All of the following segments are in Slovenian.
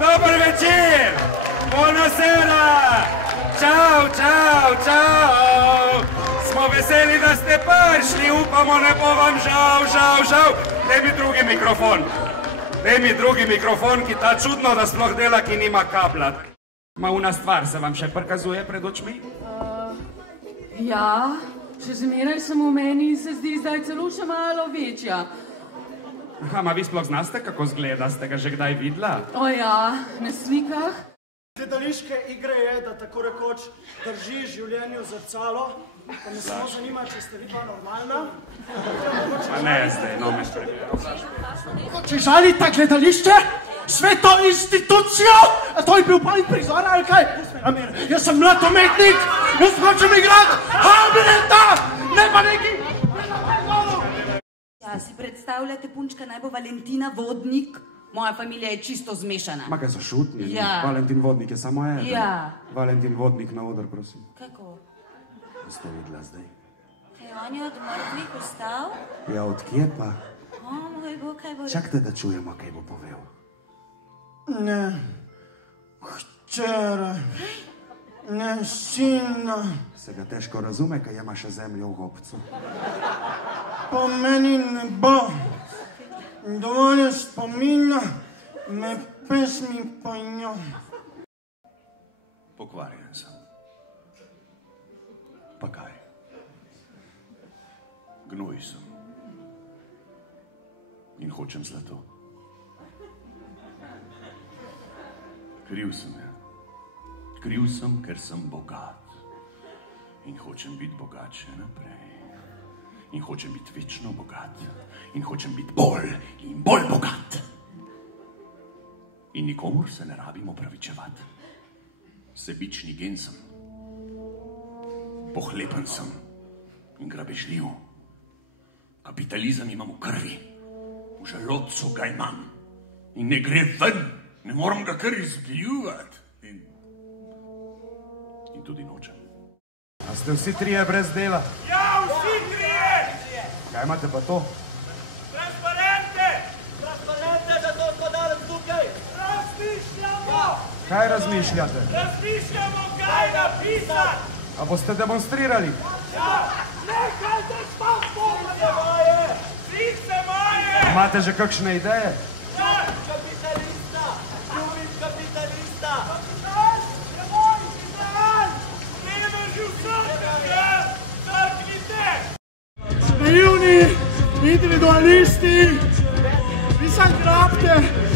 Dober večer! Buonasera! Čau, čau, čau! Smo veseli, da ste prišli, upamo, ne bo vam žal. Daj mi drugi mikrofon, ki ta čudno, da sploh dela, ki nima kabla. Ma una stvar se vam še prikazuje pred očmi? Ja, še zmeraj sem v meni in se zdi zdaj celo še malo večja. Aha, ma vi sploh znaste, kako zgleda? Ste ga že kdaj videla? O ja, na slikah. Gledališke igre je, da tako rekoč drži življenju zrcalo, pa me samo zanima, če ste videla normalna. Pa ne zdaj, no me šprebijo. Če žalite gledališče, sveto institucijo, a to je bil pa in prizor, ali kaj? Jaz sem mlad umetnik, jaz hočem igrati Hamleta, ne pa neki... Ja, si predstavljate, punčka naj bo Valentina Vodnik? Moja familija je čisto zmešana. Ma ga zašutni, ja. Valentin Vodnik je samo eden. Ja. Valentin Vodnik na oder, prosim. Kako? Ste videla zdaj? Kaj, on je od mrtvih vstal? Ja, odkje pa? O, moj Bog, kaj bo... Čakajte, da čujemo, kaj bo povedal. Ne, hčera, ne, sina. Se ga težko razume, kaj ima še zemljo v gobcu. Po meni ne bo. Dovolj je spomina, me pesmi pojo. Pokvarjen sem. Pa kaj? Gnoj sem. In hočem zlato. Kriv sem, ja. Kriv sem, ker sem bogat. In hočem biti bogat še naprej. In hočem biti večno bogat. In hočem biti bolj in bolj bogat. In nikomur se ne rabim opravičevati. Sebični gen sem. Pohlepen sem. In grabežljiv. Kapitalizem imam v krvi. V želodcu ga imam. In ne gre ven. Ne moram ga kar izbljuvati. In tudi nočem. A ste vsi trije brez dela? Ja, vsi trije! Kaj imate pa to? Transparente! Transparente, zato smo danes tukaj! Razmišljamo! Kaj razmišljate? Razmišljamo, kaj napisati! A boste demonstrirali? Ja! Nehajte spati, se moje! Vsi se moje! Imate že kakšne ideje? Ja! Kapitalista! Ljubim kapitalista! Kapital! Je moj ideal! Ne drži vsakega! Trknite! Naivni individualisti, vi sam grabite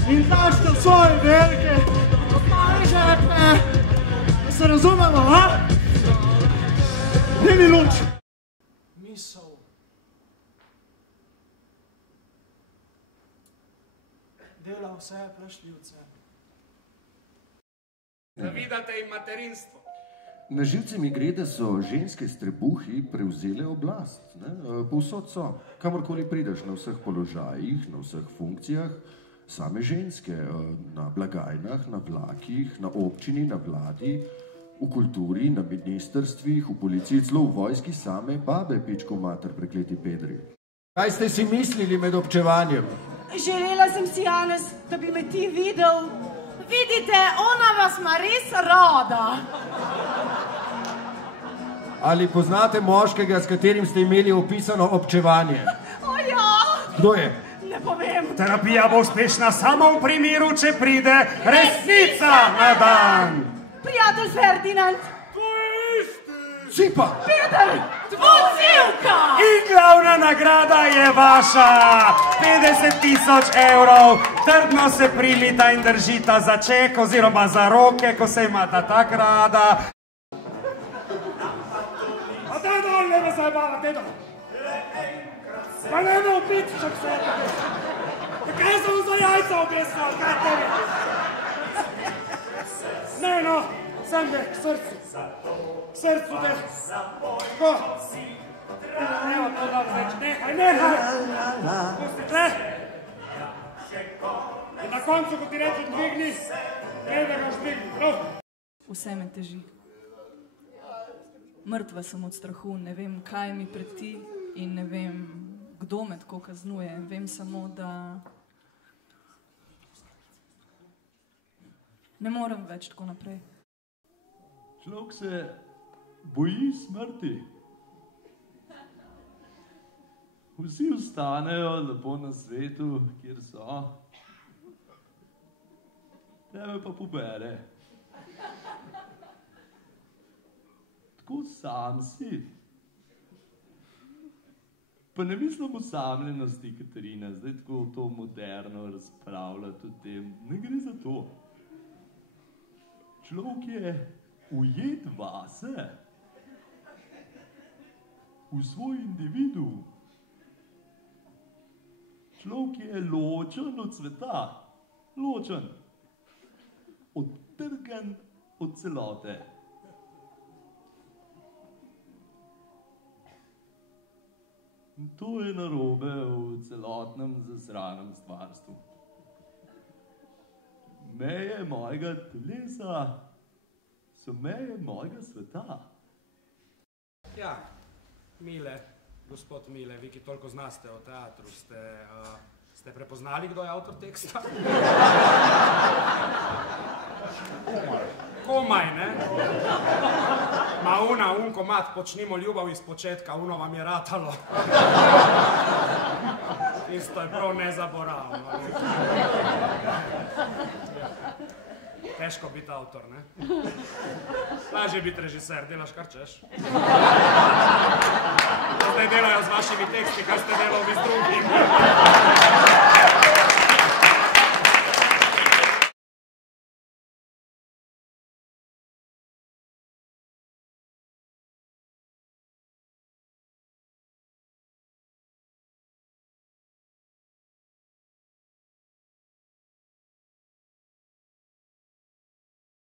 in kažete v svoje velike, male žepe, da se razumemo, a? Gdje mi luč? Misel. Dela vse plašljivce. Zavidate jim materinstvo. Na živce mi gre, da so ženske strebuhi prevzele oblast. Povsod so, kamorkoli prideš, na vseh položajih, na vseh funkcijah, same ženske, na blagajnah, na vlakih, na občini, na vladi, v kulturi, na ministrstvih, v policiji, celo v vojski, same babe, pičko mater, prekleti pedri. Kaj ste si mislili med občevanjem? Želela sem si, Janez, da bi me ti videl. Vidite, ona vas ima res rada. Ali poznate moškega, s katerim ste imeli opisano občevanje? O ja! Kdo je? Ne povem. Terapija bo uspešna samo v primeru, če pride resnica na dan. Prijatelj Ferdinand. Cipa! Peter, dvocivka! In glavna nagrada je vaša. 50 000 evrov. Trdno se prilita in držita za ček oziroma za roke, ko se imata tak rada. A daj dol, ne me zajebava, daj dol. Pa ne me ubiti, čak se. Kaj sem za jajca obesal, kaj tebi? Ne no, sem me, k srcu. K srcu deh. Ko? Evo to dam več, nehaj. Pusti tle. In na koncu, ko ti reče dvigni, ne da ga dvigni. Vse me teži. Mrtva sem od strahu, ne vem, kaj mi preti in ne vem, kdo me tako kaznuje. Vem samo, da Ne morem več tako naprej. Človek se boji smrti. Vsi ostanejo lepo na svetu, kjer so. Tebe pa pobere. Tako sam si. Pa ne mislim osamljenosti, Katarina, zdaj tako to moderno razpravljati o tem. Ne gre za to. Človek je ujet vase. V svoj individu. Človek je ločen od sveta. Ločen. Odtrgan od celote. In to je narobe v celotnem zasranem stvarstvu. Meje mojega telesa so meje mojega sveta. Ja, Mile, gospod Mile, vi, ki toliko znaste o teatru, ste prepoznali, kdo je avtor teksta? Komaj, ne? Ma un komad Počnimo ljubav iz početka, uno vam je ratalo. Isto je prav nezaboravno. Težko biti avtor, ne? Lažje biti režiser, delaš kar češ. Zdaj delajo z vašimi teksti, kar ste delali vi z drugim.